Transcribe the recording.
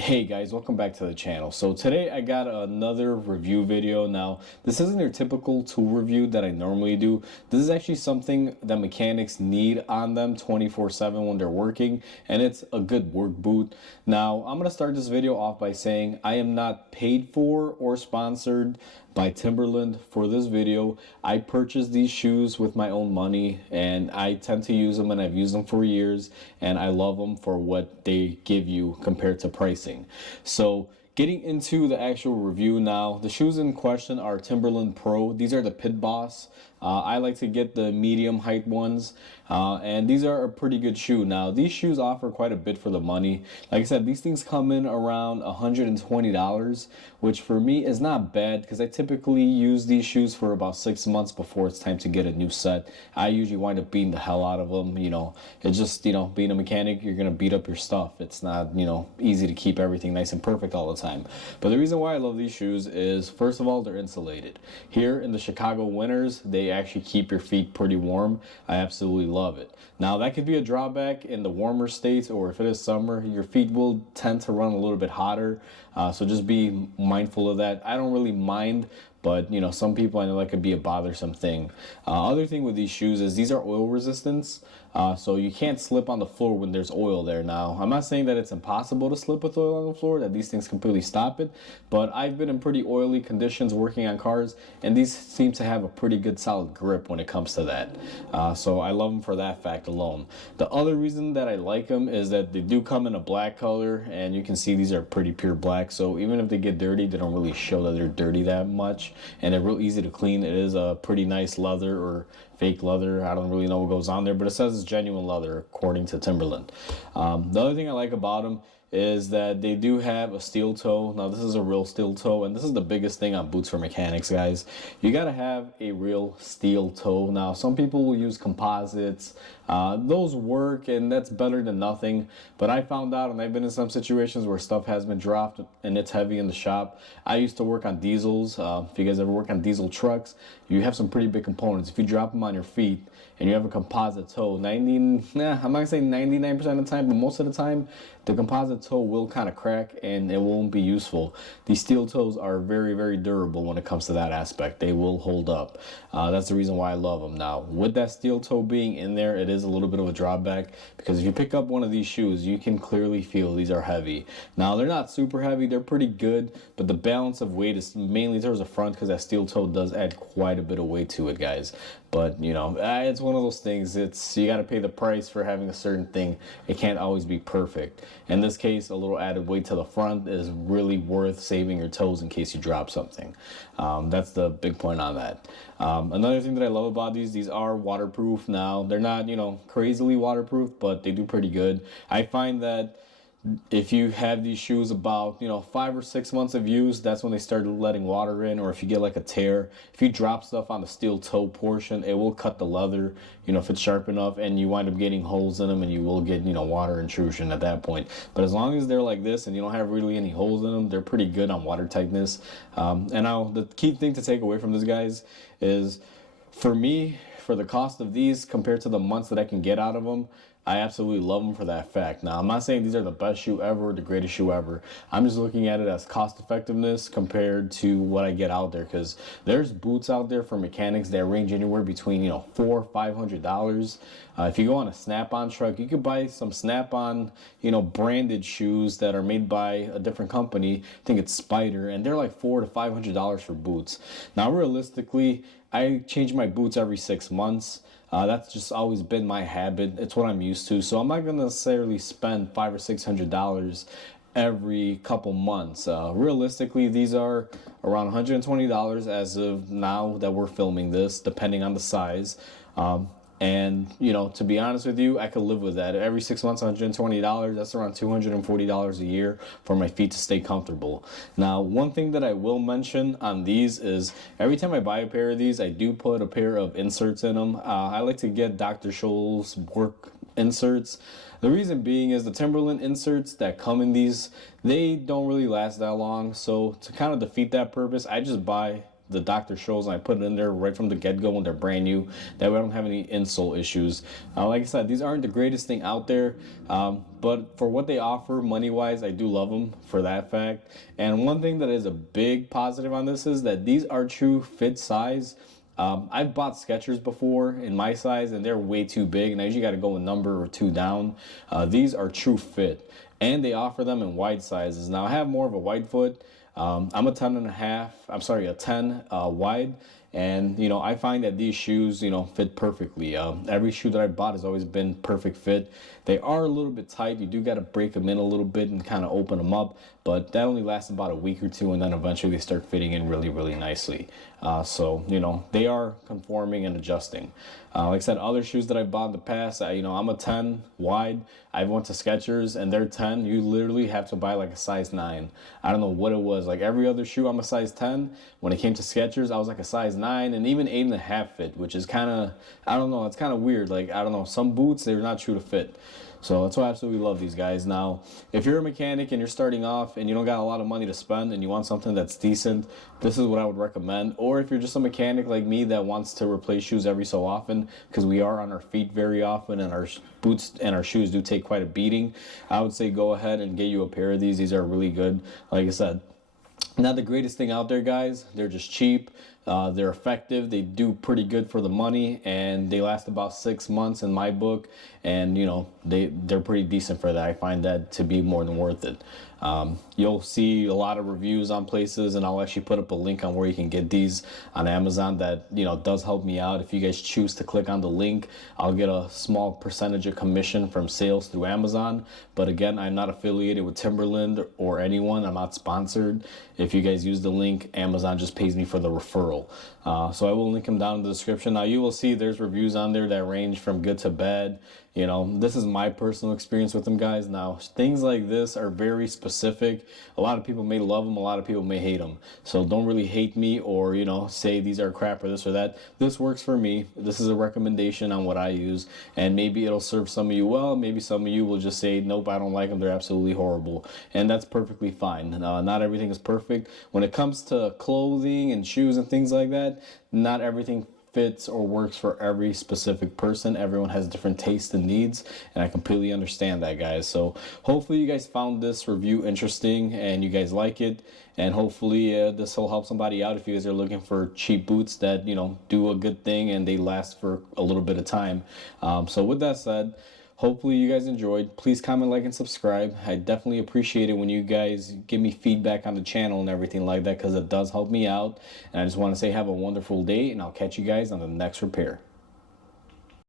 Hey guys, welcome back to the channel. So today I got another review video. Now, this isn't your typical tool review that I normally do. This is actually something that mechanics need on them 24/7 when they're working, and it's a good work boot. Now, I'm going to start this video off by saying I am not paid for or sponsored by Timberland for this video. I purchased these shoes with my own money, and I tend to use them, and I've used them for years, and I love them for what they give you compared to pricing. So getting into the actual review now, the shoes in question are Timberland Pro. These are the Pit Boss. I like to get the medium height ones, and these are a pretty good shoe. Now, these shoes offer quite a bit for the money. Like I said, these things come in around $120, which for me is not bad because I typically use these shoes for about 6 months before it's time to get a new set. I usually wind up beating the hell out of them. It's just, being a mechanic, you're going to beat up your stuff. It's not, easy to keep everything nice and perfect all the time. But the reason why I love these shoes is, first of all, they're insulated. Here in the Chicago winters, they actually keep your feet pretty warm. I absolutely love it. Now, that could be a drawback in the warmer states, or if it is summer, your feet will tend to run a little bit hotter. So just be mindful of that. I don't really mind, but some people, I know that could be a bothersome thing. Other thing with these shoes is these are oil resistance, so you can't slip on the floor when there's oil there. Now, I'm not saying that it's impossible to slip with oil on the floor, that these things completely stop it, but I've been in pretty oily conditions working on cars, and these seem to have a pretty good solid grip when it comes to that. So I love them for that fact alone. The other reason that I like them is that they do come in a black color, and you can see these are pretty pure black, so even if they get dirty, they don't really show that they're dirty that much, and they're real easy to clean. It is a pretty nice leather, or fake leather. I don't really know what goes on there, but it says it's genuine leather according to Timberland. The other thing I like about them is that they do have a steel toe. Now, this is a real steel toe, and this is the biggest thing on boots for mechanics, guys. You got to have a real steel toe. Now, some people will use composites. Those work, and that's better than nothing, but I found out, and I've been in some situations where stuff has been dropped and it's heavy in the shop. I used to work on diesels. If you guys ever work on diesel trucks, you have some pretty big components. If you drop them on your feet and you have a composite toe, I'm not gonna say 99% of the time, but most of the time, the composite toe will kind of crack and it won't be useful. These steel toes are very, very durable when it comes to that aspect. They will hold up. That's the reason why I love them. Now, with that steel toe being in there, it is a little bit of a drawback, because if you pick up one of these shoes, you can clearly feel these are heavy. Now, they're not super heavy. They're pretty good, but the balance of weight is mainly towards the front, because that steel toe does add quite a bit of weight to it, guys. But it's one of those things. You got to pay the price for having a certain thing. It can't always be perfect. In this case, a little added weight to the front is really worth saving your toes in case you drop something. That's the big point on that. Another thing that I love about these are waterproof. Now, they're not crazily waterproof, but they do pretty good. I find that if you have these shoes about 5 or 6 months of use, that's when they start letting water in. Or if you get like a tear, if you drop stuff on the steel toe portion, it will cut the leather, if it's sharp enough, and you wind up getting holes in them, and you will get water intrusion at that point. But as long as they're like this and you don't have really any holes in them, they're pretty good on water tightness. And now the key thing to take away from this, guys, is for me, for the cost of these compared to the months that I can get out of them, I absolutely love them for that fact. Now, I'm not saying these are the best shoe ever, the greatest shoe ever. I'm just looking at it as cost effectiveness compared to what I get out there, because there's boots out there for mechanics that range anywhere between $400 or $500. If you go on a Snap-on truck, you could buy some Snap-on branded shoes that are made by a different company. I think it's Spider, and they're like $400 to $500 for boots. Now, realistically, I change my boots every 6 months. That's just always been my habit. It's what I'm used to. So I'm not gonna necessarily spend $500 or $600 every couple months. Realistically, these are around $120 as of now that we're filming this, depending on the size. And to be honest with you, I could live with that. Every 6 months, $120, that's around $240 a year for my feet to stay comfortable. Now, one thing that I will mention on these is every time I buy a pair of these, I do put a pair of inserts in them. I like to get Dr. Scholl's work inserts. The reason being is the Timberland inserts that come in these, they don't really last that long. So to kind of defeat that purpose, I just buy the doctor shows and I put it in there right from the get-go when they're brand new. That way I don't have any insole issues. Like I said, these aren't the greatest thing out there, but for what they offer money-wise, I do love them for that fact. And one thing that is a big positive on this is that these are true fit size. I've bought Skechers before in my size, and they're way too big, and I usually got to go a number or two down. These are true fit, and they offer them in wide sizes. Now, I have more of a wide foot. I'm a 10 and a half, I'm sorry, a 10 wide. And, you know, I find that these shoes, you know, fit perfectly. Every shoe that I bought has always been perfect fit. They are a little bit tight. You do got to break them in a little bit and kind of open them up. But that only lasts about a week or two, and then eventually they start fitting in really, really nicely. So, you know, they are conforming and adjusting. Like I said, other shoes that I bought in the past, you know, I'm a 10 wide. I went to Skechers, and they're 10. You literally have to buy like a size 9. I don't know what it was. Like every other shoe, I'm a size 10. When it came to Skechers, I was like a size 9, and even 8.5 fit, which is kind of, I don't know, it's kind of weird. Like, I don't know, some boots, they're not true to fit. So that's why I absolutely love these guys. Now, if you're a mechanic and you're starting off and you don't got a lot of money to spend and you want something that's decent, this is what I would recommend. Or if you're just a mechanic like me that wants to replace shoes every so often, because we are on our feet very often and our boots and our shoes do take quite a beating, I would say go ahead and get you a pair of these. These are really good. Like I said, not the greatest thing out there, guys. They're just cheap. They're effective. They do pretty good for the money, and they last about 6 months in my book. And you know, they're pretty decent for that. I find that to be more than worth it. You'll see a lot of reviews on places, and I'll actually put up a link on where you can get these on Amazon. That, you know, does help me out. If you guys choose to click on the link, I'll get a small percentage of commission from sales through Amazon. But again, I'm not affiliated with Timberland or anyone. I'm not sponsored. If you guys use the link, Amazon just pays me for the referral. So I will link them down in the description. Now you will see there's reviews on there that range from good to bad. You know, this is my personal experience with them, guys. Now, things like this are very specific. A lot of people may love them. A lot of people may hate them. So don't really hate me or, you know, say these are crap or this or that. This works for me. This is a recommendation on what I use. And maybe it'll serve some of you well. Maybe some of you will just say, nope, I don't like them. They're absolutely horrible. And that's perfectly fine. Not everything is perfect. When it comes to clothing and shoes and things like that, not everything fits or works for every specific person. Everyone has different tastes and needs, and I completely understand that, guys. So hopefully you guys found this review interesting and you guys like it, and hopefully this will help somebody out if you guys are looking for cheap boots that, you know, do a good thing and they last for a little bit of time. So with that said, hopefully you guys enjoyed. Please comment, like, and subscribe. I definitely appreciate it when you guys give me feedback on the channel and everything like that, because it does help me out. And I just want to say have a wonderful day, and I'll catch you guys on the next repair.